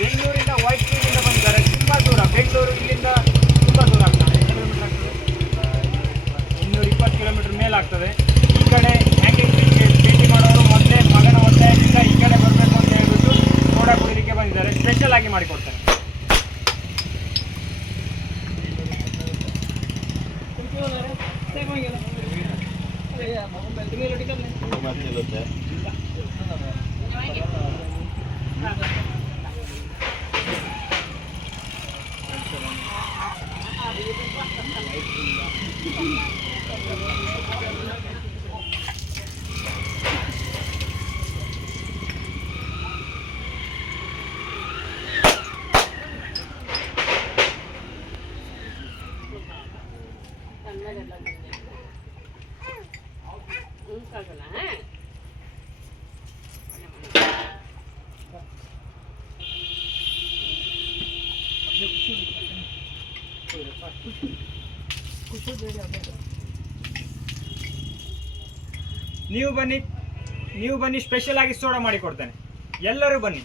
ಬೆಂಗಳೂರಿಂದ ವೈಟ್ ಫೀಲ್ಡಿಂದ ಬಂದಿದ್ದಾರೆ. ತುಂಬ ದೂರ, ಬೆಂಗಳೂರು ಇಲ್ಲಿಂದ ತುಂಬ ದೂರ ಆಗ್ತದೆ. ಎಷ್ಟು ಕಿಲೋಮೀಟರ್ ಆಗ್ತದೆ? 220 ಕಿಲೋಮೀಟರ್ ಮೇಲಾಗ್ತದೆ. ಈ ಕಡೆ ಹ್ಯಾಂಗಿಂಗ್ ಬ್ರಿಡ್ಜ್ಗೆ ಭೇಟಿ ಮಾಡೋರು ಮೊದಲೇ ಮಗನ ಒತ್ತಾಯದಿಂದ ಈ ಕಡೆ ಬರಬೇಕು ಅಂತ ಹೇಳ್ಬಿಟ್ಟು ಸೋಡಾ ಕುಡಿಲಿಕ್ಕೆ ಬಂದಿದ್ದಾರೆ. ಸ್ಪೆಷಲ್ ಆಗಿ ಮಾಡಿಕೊಡ್ತಾರೆ. ನೀವು ಬನ್ನಿ, ಸ್ಪೆಷಲ್ ಆಗಿ ಸೋಡಾ ಮಾಡಿ ಕೊಡ್ತೇನೆ. ಎಲ್ಲರೂ ಬನ್ನಿ.